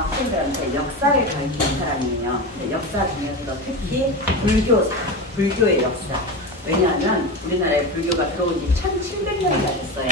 학생들한테 역사를 가르치는 사람이에요. 역사 중에서도 특히 불교의 역사. 왜냐하면 우리나라에 불교가 들어온 지 1700년이나 됐어요.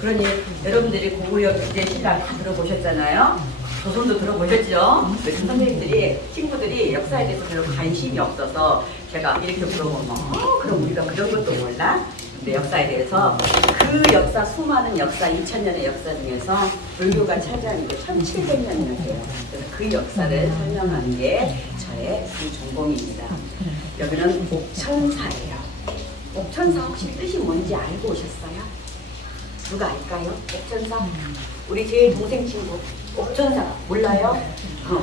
그러니 여러분들이 고구려 백제 신라 다 들어보셨잖아요. 조선도 들어보셨죠? 그래서 선생님들이, 친구들이 역사에 대해서 별로 관심이 없어서 제가 이렇게 물어보면 그럼 우리가 그런 것도 몰라? 근데 역사에 대해서 그 역사, 수많은 역사, 2000년의 역사 중에서 불교가 차지하는 게 1700년이나 돼요. 그래서 그 역사를 설명하는 게 저의 그 전공입니다. 여기는 옥천사예요. 옥천사 혹시 뜻이 뭔지 알고 오셨어요? 누가 알까요? 옥천사? 우리 제일 동생 친구 옥천사 몰라요?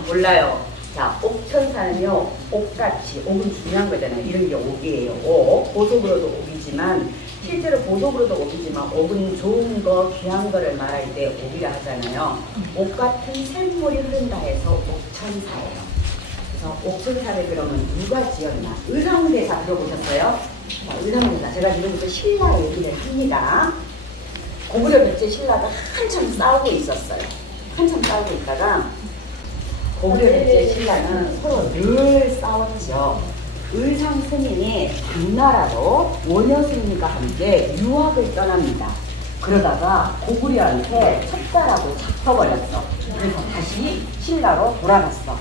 몰라요. 자, 옥천사는요, 옥같이, 옥은 중요한 거잖아요. 이런 게 옥이에요. 옥, 보석으로도 옥이지만, 실제로 보석으로도 옥이지만, 옥은 좋은 거, 귀한 거를 말할 때 옥이라 하잖아요. 옥 같은 샘물이 흐른다 해서 옥천사예요. 그래서 옥천사를 그러면 누가 지었나? 의상대사 들어보셨어요? 자, 의상대사. 제가 지금부터 신라 얘기를 합니다. 고구려 백제 신라가 한참 싸우고 있었어요. 한참 싸우고 있다가 고구려 백제 신라는 서로 늘 싸웠죠. 의상 스님이 당나라로 원효 스님과 함께 유학을 떠납니다. 그러다가 고구려한테 첩자라고 잡혀버렸어. 그래서 다시 신라로 돌아갔어.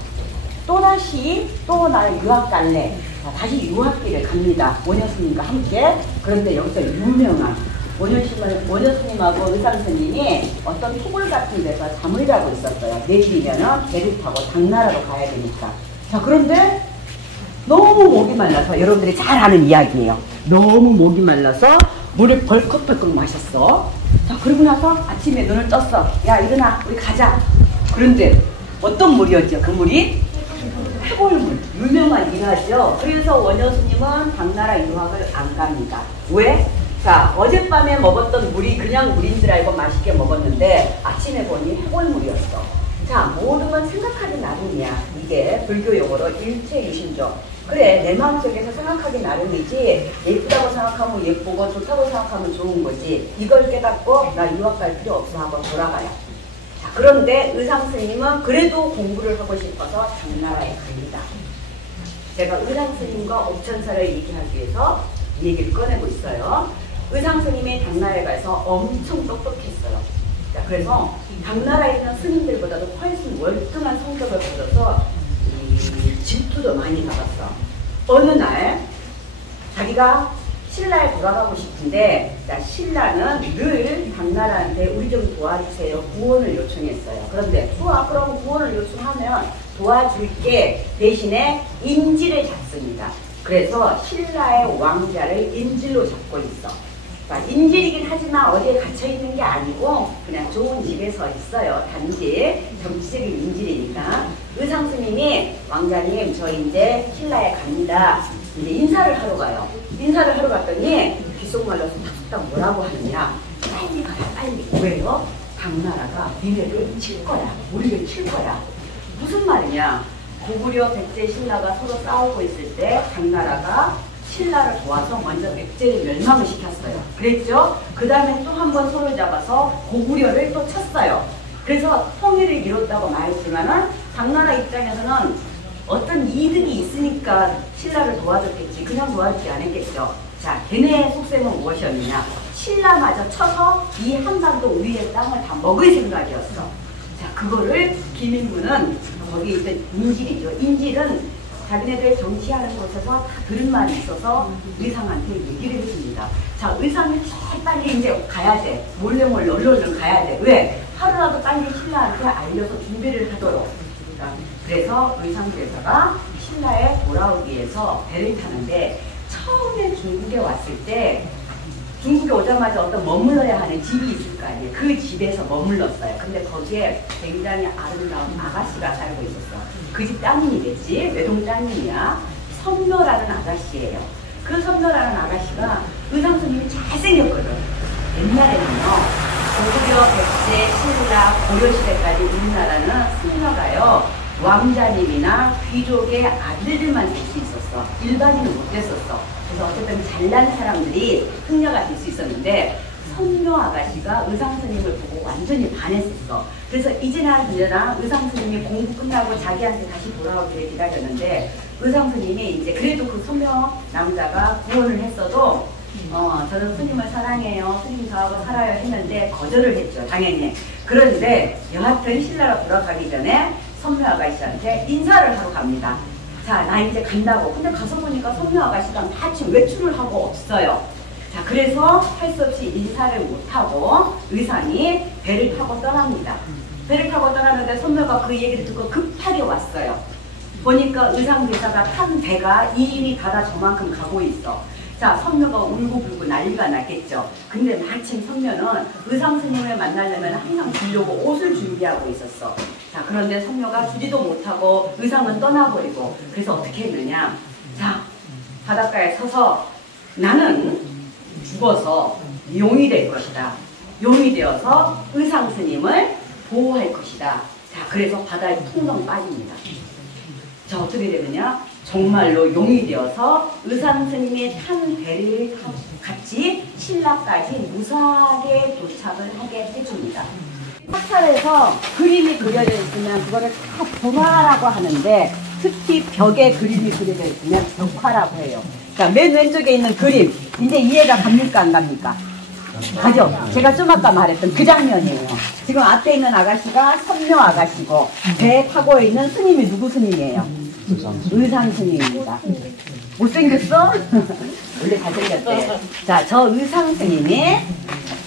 또다시 또 날 유학 갈래. 다시 유학길을 갑니다. 원효 스님과 함께. 그런데 여기서 유명한 원효 스님하고 의상 스님이 어떤 토굴 같은 데서 잠을 자고 있었어요. 내일이면은 배를 타고 당나라로 가야 되니까. 자, 그런데 너무 목이 말라서, 여러분들이 잘 아는 이야기예요. 너무 목이 말라서 물을 벌컥벌컥 마셨어. 자, 그러고 나서 아침에 눈을 떴어. 야, 일어나, 우리 가자. 그런데 어떤 물이었죠? 그 물이? 해골물. 유명한 일화죠. 그래서 원효 스님은 당나라 유학을 안 갑니다. 왜? 자, 어젯밤에 먹었던 물이 그냥 물인 줄 알고 맛있게 먹었는데 아침에 보니 해골물이었어. 자, 모든 건 생각하기 나름이야. 이게 불교 용어로 일체유심조. 그래, 내 마음속에서 생각하기 나름이지, 예쁘다고 생각하면 예쁘고 좋다고 생각하면 좋은 거지. 이걸 깨닫고 나 유학 갈 필요 없어 하고 돌아가요. 자, 그런데 의상 스님은 그래도 공부를 하고 싶어서 당나라에 갑니다. 제가 의상 스님과 옥천사를 얘기하기 위해서 이 얘기를 꺼내고 있어요. 의상 스님이 당나라에 가서 엄청 똑똑했어요. 자, 그래서 당나라에 있는 스님들보다도 훨씬 월등한 성격을 가져서 질투도 많이 받았어. 어느 날 자기가 신라에 돌아가고 싶은데, 자, 신라는 늘 당나라한테 우리 좀 도와주세요, 구원을 요청했어요. 그런데 좋아, 그럼 구원을 요청하면 도와줄게 대신에 인질을 잡습니다. 그래서 신라의 왕자를 인질로 잡고 있어. 자, 인질이긴 하지만 어디에 갇혀있는 게 아니고 그냥 좋은 집에서 있어요. 단지 정치적인 인질이니까. 의상 스님이 왕자님, 저 이제 신라에 갑니다. 이제 인사를 하러 가요. 인사를 하러 갔더니 귓속말로 탁탁 뭐라고 하느냐. 빨리 가라, 빨리. 왜요? 당나라가 니네를 칠 거야. 우리를 칠 거야. 무슨 말이냐. 고구려 백제 신라가 서로 싸우고 있을 때 당나라가 신라를 도와서 먼저 백제를 멸망을 시켰어요. 그랬죠? 그 다음에 또 한 번 손을 잡아서 고구려를 또 쳤어요. 그래서 통일을 이뤘다고 말했지만은 당나라 입장에서는 어떤 이득이 있으니까 신라를 도와줬겠지. 그냥 도와주지 않았겠죠. 자, 걔네의 속셈은 무엇이었느냐. 신라마저 쳐서 이 한반도 위의 땅을 다 먹을 생각이었어. 자, 그거를 김인부는 거기 있던 인질이죠. 인질은 자기네들 정치하는 곳에서 다 들은 말이 있어서 의상한테 얘기를 해줍니다. 자, 의상이 제일 빨리 이제 가야 돼. 몰래 얼른 가야 돼. 왜? 하루라도 빨리 신라한테 알려서 준비를 하도록. 그래서 의상대사가 신라에 돌아오기 위해서 배를 타는데, 처음에 중국에 왔을 때 중국에 오자마자 어떤 머물러야 하는 집이 있을 거 아니에요. 그 집에서 머물렀어요. 근데 거기에 굉장히 아름다운 아가씨가 살고 있었어. 그 집 따님이겠지. 외동 따님이야. 선묘라는 아가씨예요. 그 선묘라는 아가씨가 의상 스님이 잘생겼거든. 옛날에는요, 고구려, 백제, 신라, 고려시대까지 우리나라는 승려가요, 왕자님이나 귀족의 아들들만 될 수 있었어. 일반인은 못 됐었어. 그래서 어쨌든 잘난 사람들이 승려가 될 수 있었는데, 선묘 아가씨가 의상스님을 보고 완전히 반했었어. 그래서 이제나 저제나 의상스님이 공부 끝나고 자기한테 다시 돌아올 때 기다렸는데 의상스님이 이제 그래도 그 선묘 남자가 구원을 했어도 저는 스님을 사랑해요. 스님 저하고 살아요 했는데 거절을 했죠. 당연히. 그런데 여하튼 신라가 돌아가기 전에 선묘 아가씨한테 인사를 하러 갑니다. 자, 나 이제 간다고. 근데 가서 보니까 선묘 아가씨가 마침 외출을 하고 없어요. 자, 그래서 할 수 없이 인사를 못하고 의상이 배를 타고 떠납니다. 배를 타고 떠나는데 선묘가 그 얘기를 듣고 급하게 왔어요. 보니까 의상대사가 탄 배가 2인이 가다 저만큼 가고 있어. 자, 선묘가 울고불고 난리가 났겠죠. 근데 마침 선묘는 의상스님을 만나려면 항상 주려고 옷을 준비하고 있었어. 자, 그런데 선묘가 주지도 못하고 의상은 떠나버리고 그래서 어떻게 했느냐. 자, 바닷가에 서서 나는 죽어서 용이 될 것이다. 용이 되어서 의상스님을 보호할 것이다. 자, 그래서 바다에 퉁덩 빠집니다. 자, 어떻게 되느냐. 정말로 용이 되어서 의상스님이 탄 배를 같이 신라까지 무사하게 도착을 하게 해줍니다. 사찰에서 그림이 그려져 있으면 그거를 다 벽화라고 하는데 특히 벽에 그림이 그려져 있으면 벽화라고 해요. 자, 맨 왼쪽에 있는 그림 이제 이해가 갑니까 안 갑니까? 가죠. 제가 좀 아까 말했던 그 장면이에요. 지금 앞에 있는 아가씨가 선묘 아가씨고 배 타고 있는 스님이 누구 스님이에요? 의상 스님입니다. 못생겼어? 원래 잘생겼대. 자, 저 의상 스님이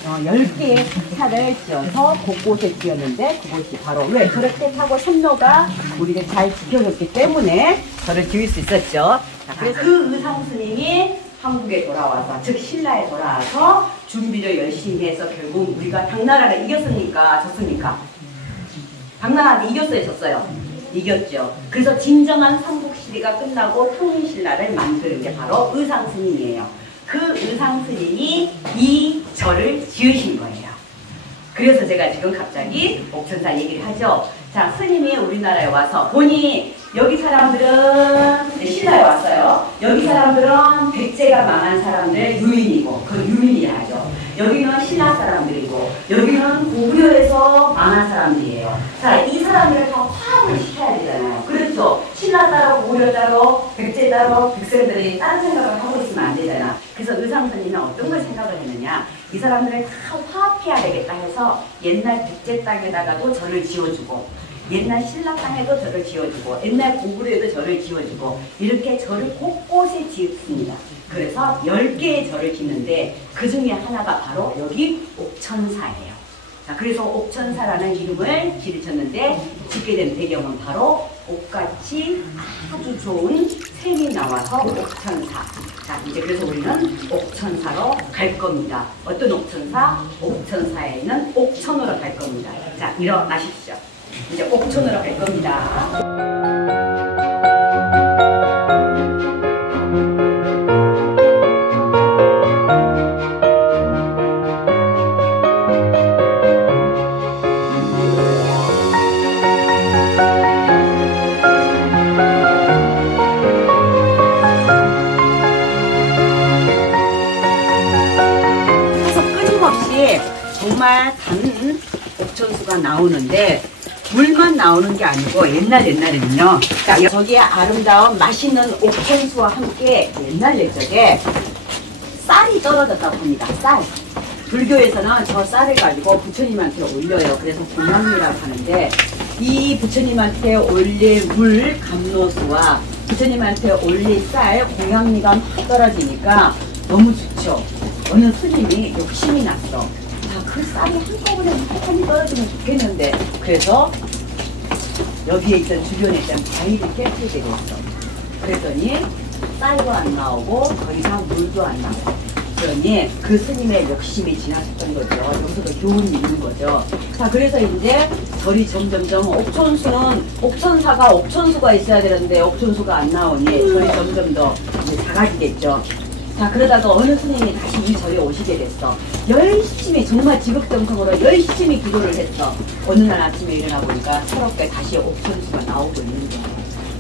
10개의 차를 지어서 곳곳에 지었는데 그곳이 바로 왜 저렇게 타고 선묘가 우리를 잘 지켜줬기 때문에 저를 지을 수 있었죠. 자, 그래서 그 의상 스님이 한국에 돌아와서 즉 신라에 돌아와서 준비를 열심히 해서 결국 우리가 당나라를 이겼습니까? 졌습니까? 당나라한테 이겼어요? 졌어요? 이겼죠. 그래서 진정한 삼국시대가 끝나고 통일신라를 만드는 게 바로 의상스님이에요. 그 의상스님이 이 절을 지으신 거예요. 그래서 제가 지금 갑자기 옥천사 얘기를 하죠. 자, 스님이 우리나라에 와서 보니 여기 사람들은 신라에 왔어요. 여기 사람들은 백제가 망한 사람들 유인이고 그 유인이라 하죠. 여기는 신라 사람들이고 여기는 고구려에서 망한 사람들이에요. 자, 이 사람들을 다 화합을 시켜야 되잖아요. 그렇죠. 신라 따로 고구려 따로 백제 따로 백성들이 다른 생각을 하고 있으면 안 되잖아. 그래서 의상스님은 어떤 걸 생각을 했느냐. 이 사람들을 다 화합해야 되겠다 해서 옛날 백제 땅에다가도 절을 지어주고 옛날 신라 땅에도 절을 지어주고 옛날 고구려에도 절을 지어주고 이렇게 절을 곳곳에 지었습니다. 그래서 10개의 절을 짓는데 그 중에 하나가 바로 여기 옥천사예요. 자, 그래서 옥천사라는 이름을 지르쳤는데 짓게 된 배경은 바로 옥같이 아주 좋은 샘이 나와서 옥천사. 자, 이제 그래서 우리는 옥천사로 갈 겁니다. 어떤 옥천사? 옥천사에 있는 옥천으로 갈 겁니다. 자, 일어나십시오. 이제 옥천으로 갈 겁니다. 정말 단 옥천수가 나오는데 물만 나오는 게 아니고 옛날에는요. 자, 저기에 아름다운 맛있는 옥천수와 함께 옛날 옛적에 쌀이 떨어졌다고 합니다. 쌀. 불교에서는 저 쌀을 가지고 부처님한테 올려요. 그래서 공양미라고 하는데 이 부처님한테 올릴 물 감로수와 부처님한테 올릴 쌀 공양미가 막 떨어지니까 너무 좋죠. 어느 스님이 욕심이 났어. 그 쌀이 한꺼번에 많이 떨어지면 좋겠는데 그래서 여기에 있던 주변에 있던 바위를 깨뜨리게 됐어. 그랬더니 쌀도 안 나오고 더 이상 물도 안 나오고 그러니 그 스님의 욕심이 지나쳤던 거죠. 여기서도 교훈이 있는 거죠. 자, 그래서 이제 절이 점점점 옥천사가 옥천수가 있어야 되는데 옥천수가 안 나오니 절이 점점 더 이제 작아지겠죠. 자, 그러다가 어느 스님이 다시 이 절에 오시게 됐어. 열심히 정말 지극정성으로 열심히 기도를 했어. 어느 날 아침에 일어나 보니까 새롭게 다시 옥천수가 나오고 있는 거야.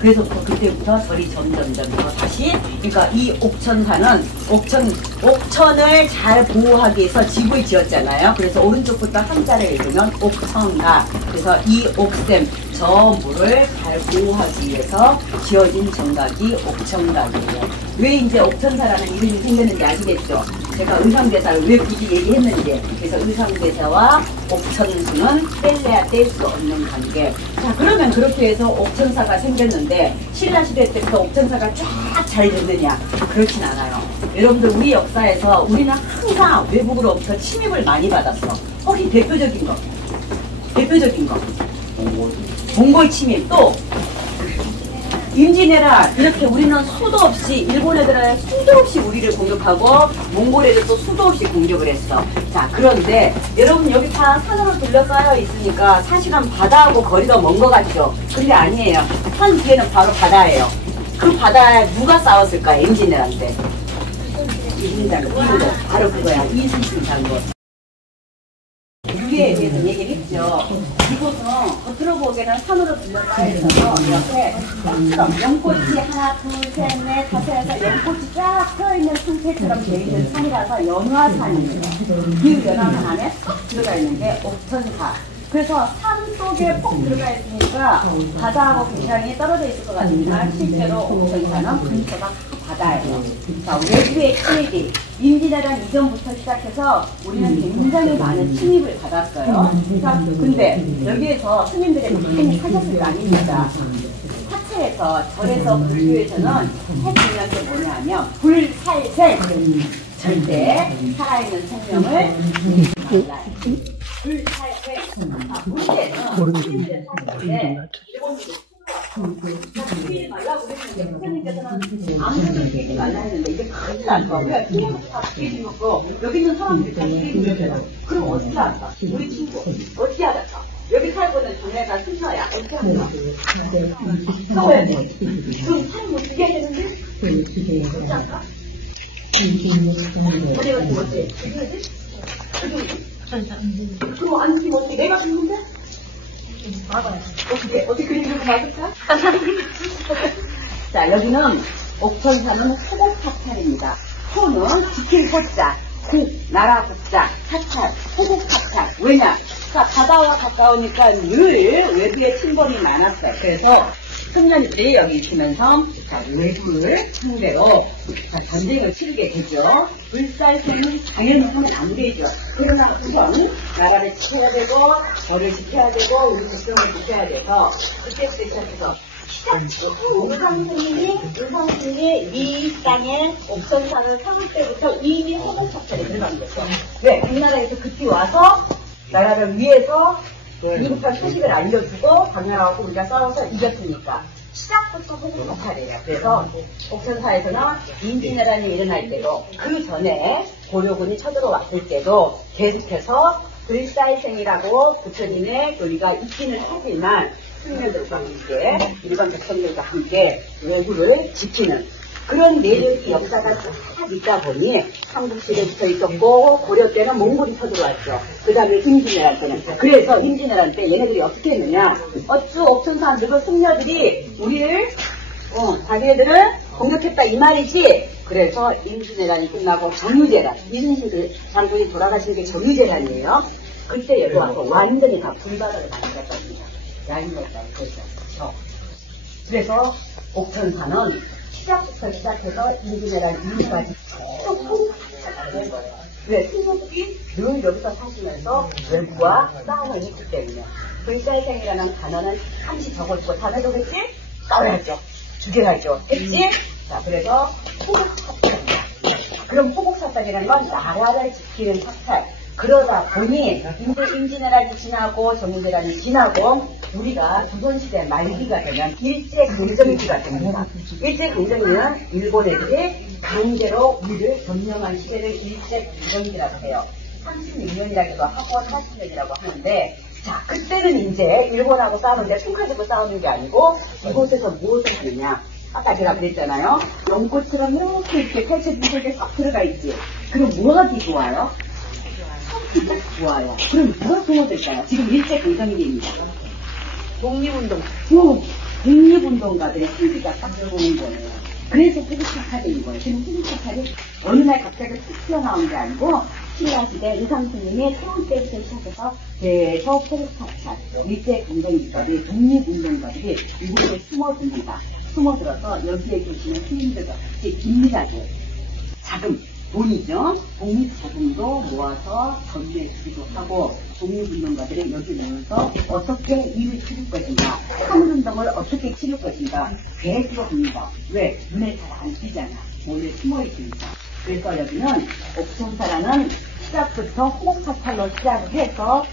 그래서 그때부터 절이 점점 더 다시, 그러니까 이 옥천사는 옥천을 잘 보호하기 위해서 집을 지었잖아요. 그래서 오른쪽부터 한자를 읽으면 옥천가. 그래서 이 옥샘, 저 물을 잘 보호하기 위해서 지어진 정각이 옥천각이에요. 왜 이제 옥천사라는 이름이 생겼는지 아시겠죠? 제가 의상대사를 왜 굳이 얘기했는지. 그래서 의상대사와 옥천수는 뗄래야 뗄 수 없는 관계. 자, 그러면 그렇게 해서 옥천사가 생겼는데 신라시대 때부터 옥천사가 쫙 잘 됐느냐? 그렇진 않아요. 여러분들 우리 역사에서 우리는 항상 외국으로부터 침입을 많이 받았어. 혹시 대표적인 거 몽골 침입, 또 임진왜란, 이렇게 우리는 수도 없이, 일본 애들은 수도 없이 우리를 공격하고 몽골 애들도 수도 없이 공격을 했어. 자, 그런데 여러분 여기 다 산으로 둘러싸여 있으니까 사실은 바다하고 거리가 먼 것 같죠? 근데 아니에요. 산 뒤에는 바로 바다예요. 그 바다에 누가 싸웠을까? 임진왜란 때. 임진장군, 바로 그거야. 이순신 장군. 유해에 대해서 얘기를 했죠. 이곳은 겉으로 보기에는 산으로 둘러싸여 있어서 이렇게 꽃처럼 연꽃이 하나, 둘, 셋, 넷, 다섯 해서 연꽃이 쫙 펴있는 상태처럼 되어 있는 산이라서 연화산이에요. 그 연화산 안에 쏙 들어가 있는 게 옥천사. 그래서 산 속에 폭 들어가 있으니까 바다하고 굉장히 떨어져 있을 것 같지만 실제로 옥천사는 근처가 바다예요. 자, 외부의 침입이 임진왜란 이전부터 시작해서 우리는 굉장히 많은 침입을 받았어요. 자, 근데 여기에서 스님들의 많이 사셨을 거 아닙니까? 사체에서, 절에서, 불교에서는 해주는 게 뭐냐면 불살생, 절대 살아있는 생명을 불살생. 문제는 스님들의 사실인데 죽이지 말라고 그랬는데 선생님께서는 아무래도 죽이지 말라 했는데 이게 큰일 났어. 왜? 피해부터 다 죽이지 먹고 여기 있는 사람들이 다 죽이지 먹잖아. 그럼 어떻게 할까? 우리 친구 어떻게 하랄까? 여기 살고 있는 자네가 순서야. 어떻게 할까? 싸워야 돼. 그럼 사람 못 죽여야 되는데? 어떻게 할까? 어디 가서 어떻게 죽이지? 그럼 안 죽이면 어떻게? 내가 죽는데? 어떻게 그림을 맞을까? 자, 여기는 옥천사는 호곡사찰입니다. 호는 지킬 호자, 국, 나라 국자, 사찰, 호곡사찰. 왜냐? 자, 바다와 가까우니까 늘 외부의 침범이 많았어요. 그래서 승려들이 여기 있으면서 자, 외부를 상대로 전쟁을 치르게 되죠. 불살생은 당연히 하면 안 되죠. 그러나 우선 나라를 지켜야 되고 절을 지켜야 되고 우리 백성을 지켜야 돼서 그때부터 시작해서 의상스님이 이 땅에 옥천산을 삼을 때부터 이미 호곡사찰에 들어간 거죠. 왜? 당나라에서 그때 와서 나라를 위해서 미국한 소식을 알려주고 당나라하고 우리가 싸워서 이겼으니까 시작부터 호곡사찰이에요. 그래서 옥천사에서는 임진왜란이 일어날 때도 그 전에 고려군이 쳐들어왔을 때도 계속해서 불살생이라고 부처님의 교리가 있기는 하지만 승려들과 함께 일반 백성들과 함께 외구를 지키는 그런 내력이 역사가 쫙 있다 보니 삼국시대부터 있었고 고려 때는 몽골이 쳐들어왔죠. 그 다음에 임진왜란 때는. 그래서 임진왜란 때 얘네들이 어떻게 했느냐. 어쭈 옥천사 늙은 승려들이 우리를 자기네들을 공격했다 이 말이지. 그래서 임진왜란이 끝나고 정유재란, 이순신 장군이 돌아가신 게 정유재란이에요. 그때 여기 와서 완전히 다 불바다를 만들었답니다. 야인거다 그렇죠. 그래서 옥천사는 시작부터 시작해서 임진왜란 이후까지 쭉 된 거예요. 왜? 신속히 늘 여기서 사시면서 외부와 싸움을 했기 때문에 불살생이라는 단어는 한시 적어주고 단어적겠지? 싸워야죠. 죽여야죠. 했지? 자, 그래서 호곡사찰입니다. 그럼 호곡사찰이라는 건 나라를 지키는 사찰. 그러다 보니 임진왜란이 지나고 정유재란이 지나고 우리가 조선시대 말기가 되면 일제강점기가 됩니다. 일제강점기는 일본 애들이 강제로 우리를 점령한 시대를 일제강점기라고 해요. 36년이라기도 하고 40년이라고 하는데 자, 그때는 이제 일본하고 싸우는데 총 가지고 싸우는 게 아니고 이곳에서 무엇을 하느냐. 아까 제가 그랬잖아요. 연꽃처럼 이렇게 펼쳐진 속에 쏙 들어가 있지. 그럼 뭐가 더 좋아요? 좋아요. 그럼 누가 소모될까요? 지금 일제강점기입니다. 독립운동. 독립운동가들의 힘기가 딱 들어오는 거예요. 그래서 호국사찰인 거예요. 지금 호국사찰이 어느 날 갑자기 툭 튀어나온 게 아니고 신라시대 의상스님이 태울 때부터 시작해서 계속 호국사찰, 일제강점기까지 독립운동가들이 이곳에 숨어듭니다. 숨어들어서 여기에 계시는 스님들과 긴밀하게 자금, 돈이죠. 독립자금도 모아서 전매주기도 하고 독립운동가들이 여기 모여서 어떻게 일을 치를 것인가, 사물운동을 어떻게 치를 것인가 계획으로 봅니다. 왜? 눈에 잘 안 띄잖아. 몰래 숨어있으니까. 그래서 여기는 옥천사라는 시작부터 호국사찰로 시작을 해서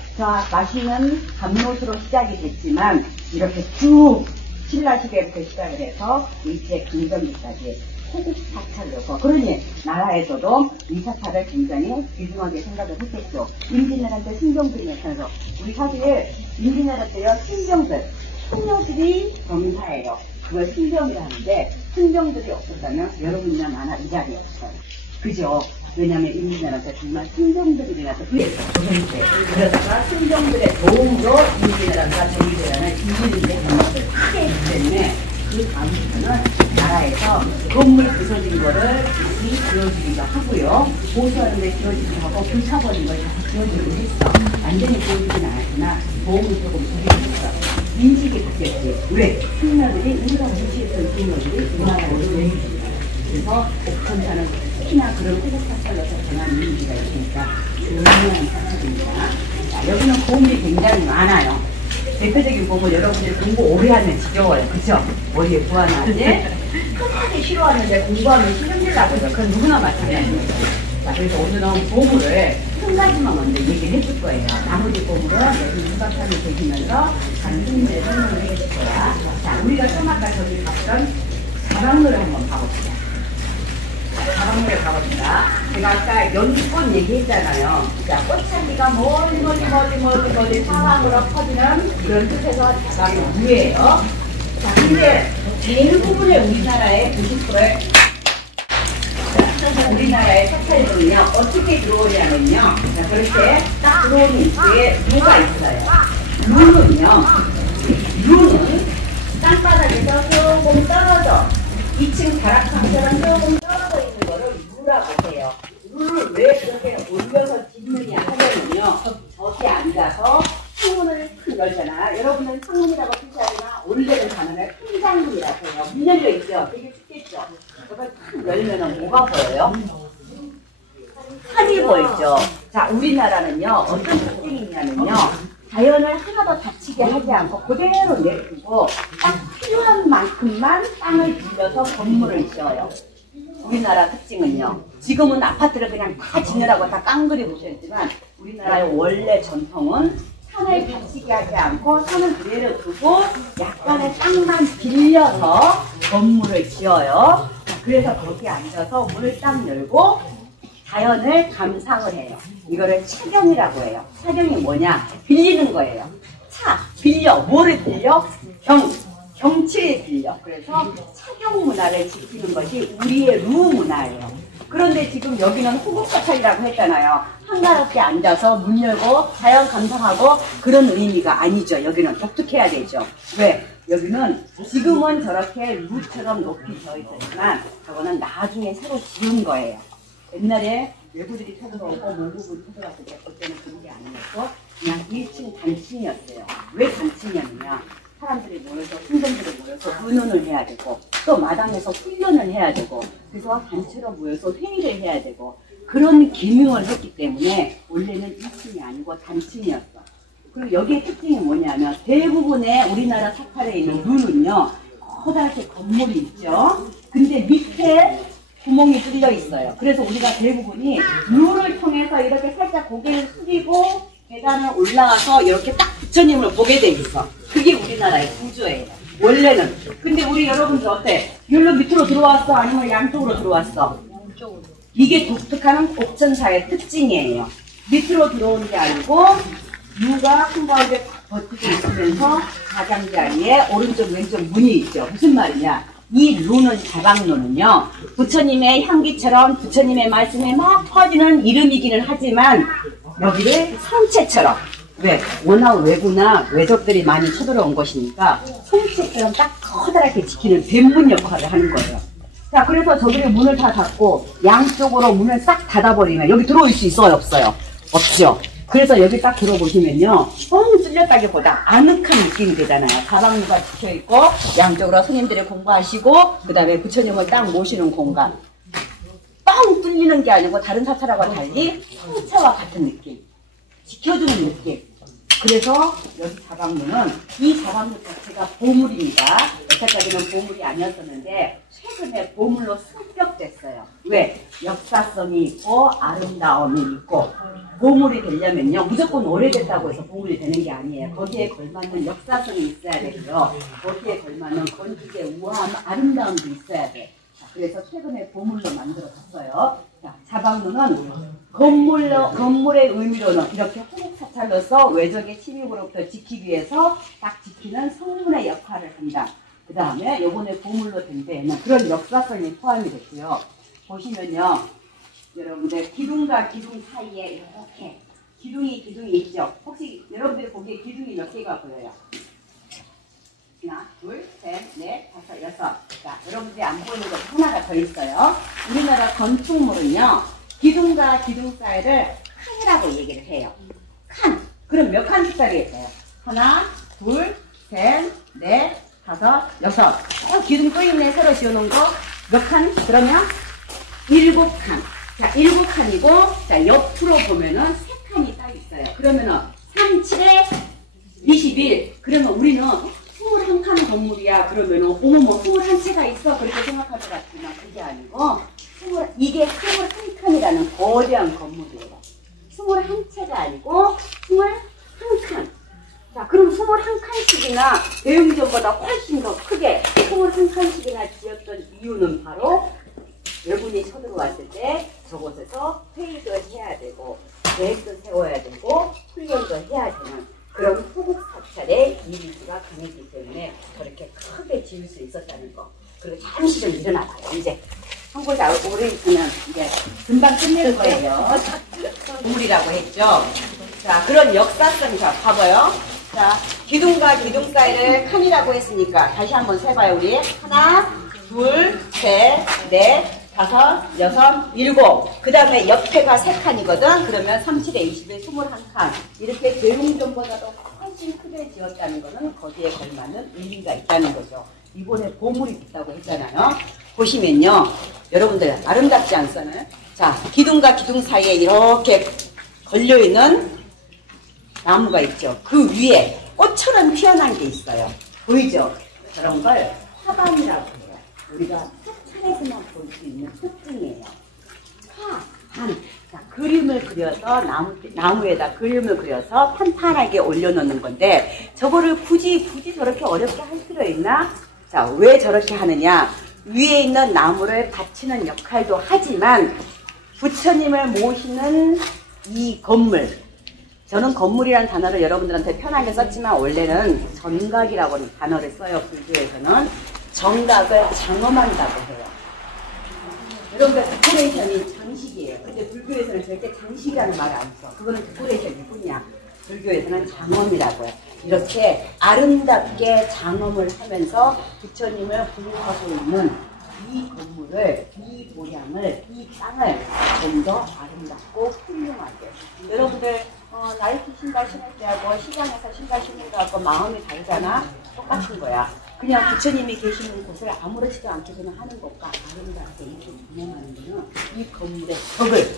맛있는 밤노트로 시작이 됐지만 이렇게 쭉 신라시대부터 시작을 해서 일제강점기까지 호국사찰로서, 그러니 나라에서도 이 사찰을 굉장히 귀중하게 생각을 했겠죠. 임진왜란 때 신병들이 나타나서 우리 사실 임진왜란 때요 신병들, 청녀들이 검사예요. 그걸 신병이라 하는데 신병들이 없었다면 여러분이나 나나 이 자리에 없어요. 그죠? 왜냐면 임진왜란 때 정말 신병들이라서 조선시대 그러다가 신병들의 도움으로 임진왜란과 정의대란을 이기는데 정말 크게 했기 때문에 그 다음부터는 나라에서 건물 부서진 거를 다시 지어주기도 하고요. 보수하는 데 지어주기도 하고 불타버린 걸 다시 지어주기도 했어. 완전히 지어주진 않았으나 도움을 조금 주기도 했어. 인식이 바뀌었지. 왜? 승려들이 우리가 무시했던 승려들이 우리나라로 내주셨어요. 그래서 옥천사는 특히나 그런 호국사찰로서 정한 이미지가 있으니까 중요한 사찰입니다. 자, 여기는 보물이 굉장히 많아요. 대표적인 보물 여러분들 공부 오래 하면 지겨워요. 그쵸? 머리에 부하나지? 끝까지 싫어하는데 공부하면 힘들다고요. 그건 누구나 마찬가지예요. 자, 그래서 오늘은 보물을 한 가지만 먼저 얘기를 해줄 거예요. 나머지 보물은 여기 유박산을 계시면서 다른 스님들의 설명을 해줄 거야. 자, 우리가 좀 아까 저기 봤던 자방로를 한번 봐봅시다. 자방로를 가봅니다. 제가 아까 연꽃 얘기했잖아요. 자, 꽃향기가 멀리 사방으로 퍼지는 그런 뜻에서 자방로예요. 자, 근데 대부분의 우리나라의 90%를 우리나라의 사찰들은요 어떻게 들어오냐면요. 자, 그렇게 딱 들어오는 위치에 루가 있어요. 루는 땅바닥에서 조금 떨어져 2층 다락방처럼 조금 떨어져 있는 거를 루라고 해요. 루를 왜 그렇게 올려서 짓느냐 하면요, 저기 앉아서 창문을 큰 열잖아. 여러분은 창문이라고 표시하거나 원래는 단어를 큰 창문이라고 해요. 문 열려 있죠? 되게 쉽겠죠? 그걸 탁 열면은 뭐가 보여요? 산이 보이죠? 자, 우리나라는요 어떤 특징이 있냐면요, 자연을 하나도 다치게 하지 않고 그대로 내두고 딱 필요한 만큼만 땅을 빌려서 건물을 지어요. 우리나라 특징은요, 지금은 아파트를 그냥 다 지느라고 다 깡그리 보셨지만 우리나라의 원래 전통은 산을 다치게 하지 않고 산을 그대로 두고 약간의 땅만 빌려서 건물을 지어요. 그래서 거기 앉아서 문을 딱 열고 자연을 감상을 해요. 이거를 차경이라고 해요. 차경이 뭐냐? 빌리는 거예요. 빌려. 뭐를 빌려? 경치를 빌려. 그래서 차경 문화를 지키는 것이 우리의 루 문화예요. 그런데 지금 여기는 호국사찰이라고 했잖아요. 한가롭게 앉아서 문 열고 자연 감상하고 그런 의미가 아니죠. 여기는 독특해야 되죠. 왜? 여기는 지금은 저렇게 루처럼 높이 져 있었지만 저거는 나중에 새로 지은 거예요. 옛날에 외국들이 쳐들어오고 몽고분이 쳐들어왔을 때 그때는 그런 게 아니었고 그냥 1층 단층이었어요. 왜 단층이었느냐? 사람들이 모여서, 신동들이 모여서 의논을 해야 되고 또 마당에서 훈련을 해야 되고 그래서 단체로 모여서 회의를 해야 되고 그런 기능을 했기 때문에 원래는 1층이 아니고 단층이었어. 그리고 여기의 특징이 뭐냐면 대부분의 우리나라 사찰에 있는 룰은요 커다랗게 건물이 있죠. 근데 밑에 구멍이 뚫려 있어요. 그래서 우리가 대부분이 룰을 통해서 이렇게 살짝 고개를 숙이고 계단에 올라가서 이렇게 딱 부처님을 보게 돼 있어. 그게 우리나라의 구조예요. 원래는. 근데 우리 여러분들 어때? 여기로 밑으로 들어왔어? 아니면 양쪽으로 들어왔어? 양쪽으로. 이게 독특한 옥천사의 특징이에요. 밑으로 들어오는 게 아니고 루가 한가운데 버티고 있으면서 가장자리에 오른쪽 왼쪽 문이 있죠. 무슨 말이냐? 이 루는 자방루는요 부처님의 향기처럼 부처님의 말씀에 막 퍼지는 이름이기는 하지만 여기를 성체처럼 왜? 워낙 외구나 외적들이 많이 쳐들어온 것이니까 송치처럼 딱 커다랗게 지키는 뱀문 역할을 하는 거예요. 자, 그래서 저들이 문을 다 닫고 양쪽으로 문을 싹 닫아버리면 여기 들어올 수 있어요? 없어요? 없죠. 그래서 여기 딱 들어보시면요, 뻥 뚫렸다기보다 아늑한 느낌이 되잖아요. 사방루가 지켜있고 양쪽으로 스님들이 공부하시고 그 다음에 부처님을 딱 모시는 공간. 뻥 뚫리는 게 아니고 다른 사찰하고 달리 성차와 같은 느낌, 지켜주는 느낌. 그래서 여기 자방루는, 이 자방루 자체가 보물입니다. 여태까지는 보물이 아니었었는데 최근에 보물로 승격됐어요. 왜? 역사성이 있고 아름다움이 있고. 보물이 되려면요, 무조건 오래됐다고 해서 보물이 되는 게 아니에요. 거기에 걸맞는 역사성이 있어야 되고요, 거기에 걸맞는 건축의 우아함, 아름다움도 있어야 돼. 그래서 최근에 보물로 만들어졌어요. 자, 자방루는 건물의 의미로는 이렇게 호국사찰로서 외적의 침입으로부터 지키기 위해서 딱 지키는 성문의 역할을 한다. 그 다음에 요번에 보물로 된 데에는 그런 역사성이 포함이 됐고요. 보시면요, 여러분들 기둥과 기둥 사이에 이렇게 기둥이 있죠. 혹시 여러분들이 보기에 기둥이 몇 개가 보여요? 하나, 둘, 셋, 넷, 다섯, 여섯. 자, 여러분들이 안 보이는 것 하나가 더 있어요. 우리나라 건축물은요, 기둥과 기둥 사이를 칸이라고 얘기를 해요. 칸. 그럼 몇 칸짜리일까요? 하나, 둘, 셋, 넷, 다섯, 여섯. 기둥 또 있네. 새로 지어놓은 거. 몇 칸? 그러면 7칸. 자, 7칸이고, 자, 옆으로 보면은 3칸이 딱 있어요. 그러면은 3, 7에 21. 그러면 우리는 21칸 건물이야. 그러면은, 어머머, 21채가 있어. 그렇게 생각할 것 같지만, 그게 아니고, 이게 21칸이라는 거대한 건물이에요. 21채가 아니고, 21칸. 자, 그럼 21칸씩이나 대웅전보다 훨씬 더 크게 21칸씩이나 지었던 이유는 바로 외군이 쳐들어왔을 때 저곳에서 회의도 해야 되고 계획도 세워야 되고 훈련도 해야 되는 그런 호국사찰의 이미지가 강했기 때문에 저렇게 크게 지을 수 있었다는 거. 그리고 잠시 좀 일어나봐요. 이제 한국에 오래있으면 이제 금방 끝낼 거예요. 우물이라고 했죠. 자, 그런 역사성. 자, 봐봐요. 자, 기둥과 기둥 사이를 칸이라고 했으니까 다시 한번 세봐요. 우리 하나, 둘, 셋, 넷, 다섯, 여섯, 일곱. 그 다음에 옆에가 3칸이거든. 그러면 37에 20에 21칸. 이렇게 대웅전보다도 훨씬 크게 지었다는 거는 거기에 걸맞는 의미가 있다는 거죠. 이번에 보물이 있다고 했잖아요. 보시면요, 여러분들 아름답지 않잖아요? 자, 기둥과 기둥 사이에 이렇게 걸려있는 나무가 있죠. 그 위에 꽃처럼 피어난 게 있어요. 보이죠? 그런 걸 화반이라고 해요. 우리가 사찰에서만 볼 수 있는 특징이에요. 반. 자, 그림을 그려서 나무에다 그림을 그려서 판판하게 올려놓는 건데, 저거를 굳이 저렇게 어렵게 할 필요 있나? 자, 왜 저렇게 하느냐? 위에 있는 나무를 받치는 역할도 하지만 부처님을 모시는 이 건물, 저는 건물이라는 단어를 여러분들한테 편하게 썼지만 원래는 정각이라고 하는 단어를 써요. 불교에서는 정각을 장엄한다고 해요. 여러분들 데코레이션이 장식이에요. 근데 불교에서는 절대 장식이라는 말을 안 써. 그거는 데코레이션일 뿐이야. 불교에서는 장엄이라고 해요. 이렇게 아름답게 장엄을 하면서 부처님을 부르하고 있는 이 건물을, 이 모양을, 이 땅을 좀 더 아름답고 훌륭하게. 여러분들 나이키 신발 신을 때하고 시장에서 신발 신는 거하고 마음이 다르잖아. 똑같은 거야. 그냥 부처님이 계시는 곳을 아무렇지도 않게 그냥 하는 것과 아름답게 이렇게 운영하는 거는 이 건물의 덕을.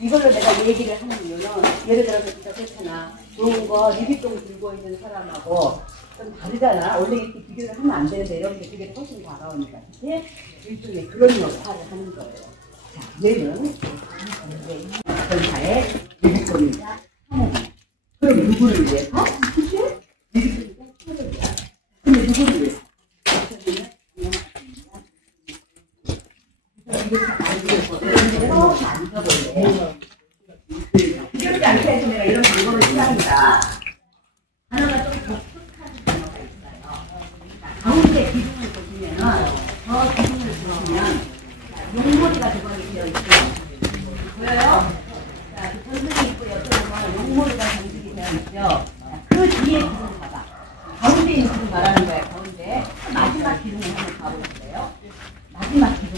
이걸로 내가 얘기를 하는 이유는, 예를 들어서 진짜 그렇잖아. 좋은 거 리비통 들고 있는 사람하고 좀 다르잖아. 원래 이렇게 비교를 하면 안 되는데 이렇게 비교를 훨씬 다가오니까. 그치? 일종의 그런 역할을 하는 거예요. 자, 얘는 이 전사의 리비통이자 사모입니다. 그럼 누구를 위해서? 그치? 리비통이자 사모입니다. 근데 누구를 위해서? 이렇게 앉아서 내가 이런 방법을 시작합니다. 하나가 좀 독특한 단어가 있어요. 가운데 기둥을 보시면은, 저 기둥을 보시면, 용머리가 저번에 되어 있어요. 보여요? 자, 전승이 있고 옆에 보면 용머리가 장식이 되어 있죠. 그 뒤에 기둥 봐봐. 가운데 있는 기둥 말하는 거야. 가운데 마지막 기둥을 한번 봐보실래요? 마지막 기둥.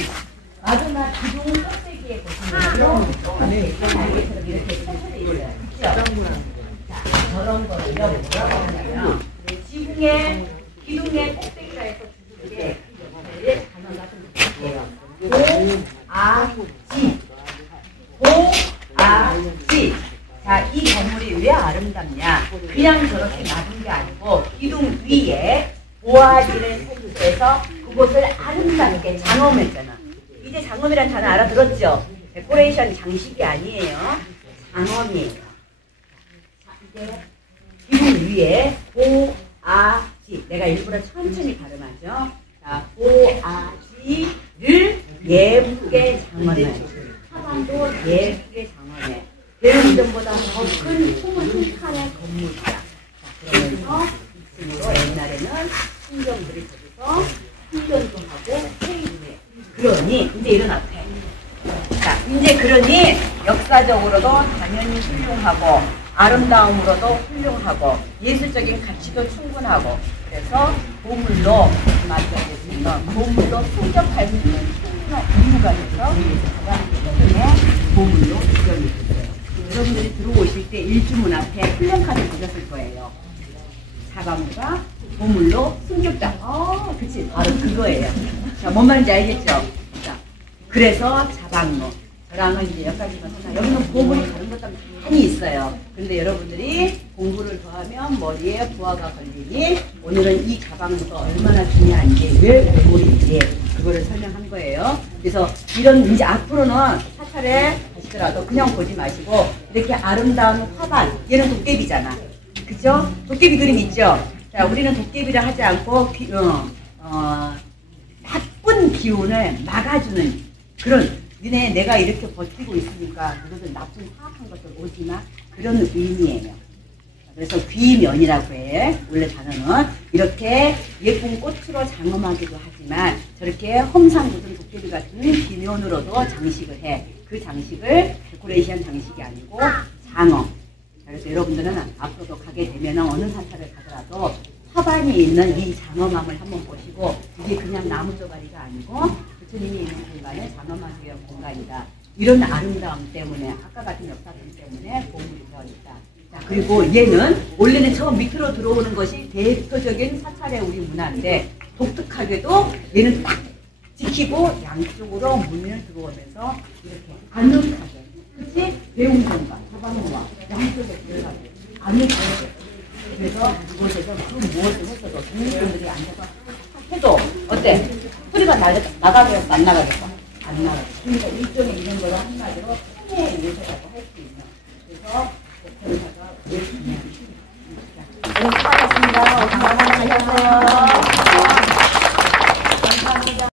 마지막 기둥 꼭대기에 보시면 이렇게 천천히 있어요. 그렇죠? 자, 저런 거를 뭐라고 하냐면 지붕의 기둥의 꼭대기가 해서 주는 게 단어가 좀 있게요. 고아지. 고아지. 자, 이 건물이 왜 아름답냐? 그냥 저렇게 놔둔 게 아니고 기둥 위에 고아지를 설치해서 그곳을 아름답게 장엄했잖아. 이제 장엄이란 단어 알아들었죠? 데코레이션 장식이 아니에요. 장엄이에요. 자, 이제 기둥 위에 고아지. 내가 일부러 천천히 발음하죠. 자, 고아지를 예쁘게 장엄해. 하반도 예쁘게 장엄해. 대웅전보다 더 큰 20칸의 건물이야. 자, 그러면서 이층으로 옛날에는 신경들이 저기서 훈련도 하고 회의도 해. 그러니 이제 일어났대. 자, 이제 그러니 역사적으로도 당연히 훌륭하고 아름다움으로도 훌륭하고 예술적인 가치도 충분하고 그래서 보물로 맞춰졌으니까 보물로 승격할 수 있는 충분한 이유가 돼서 가장 보물로 지정이 됐어요. 여러분들이 들어오실 때 일주문 앞에 훈련카드 보셨을 거예요. 사과물과 보물로 승격자. 그치. 바로 그거예요. 자, 뭔 말인지 알겠죠? 자, 그래서 자방로. 저랑은 이제 여기까지만 생각. 여기는 보물이 다른 것도 많이 있어요. 근데 여러분들이 공부를 더하면 머리에 부하가 걸리니 오늘은 이 자방로가 얼마나 중요한지, 왜 보물인지 그거를 설명한 거예요. 그래서 이런 이제 앞으로는 사찰에 가시더라도 그냥 보지 마시고 이렇게 아름다운 화반. 얘는 도깨비잖아. 그죠? 도깨비 그림 있죠? 자, 우리는 도깨비를 하지 않고 나쁜 기운을 막아주는 그런 니네 내가 이렇게 버티고 있으니까 그것은 나쁜 사악한 것들 오지마 그런 의미예요. 그래서 귀면이라고 해. 원래 단어는 이렇게 예쁜 꽃으로 장엄하기도 하지만 저렇게 험상궂은 도깨비 같은 귀면으로도 장식을 해. 그 장식을 데코레이션 장식이 아니고 장엄. 그래서 여러분들은 앞으로도 가게 되면 어느 사찰을 가더라도 화반이 있는 이 장엄함을 한번 보시고 이게 그냥 나무 조가리가 아니고 부처님이 있는 공간에 장엄한 교역 공간이다. 이런 아름다움 때문에 아까 같은 역사들 때문에 보물이 되어있다. 자, 그리고 얘는 원래는 처음 밑으로 들어오는 것이 대표적인 사찰의 우리 문화인데 독특하게도 얘는 딱 지키고 양쪽으로 문을 들어오면서 이렇게 아늑하게 그치? 배웅공간, 사방로와 양쪽에 들어가게 아늑하게 그래서 그곳에서 그 무엇을 했어도 국민분들이 앉아서 해도 어때? 소리가 나가겠어? 안 나가겠어? 안 나가겠어. 그러니까 일종의 이런 거를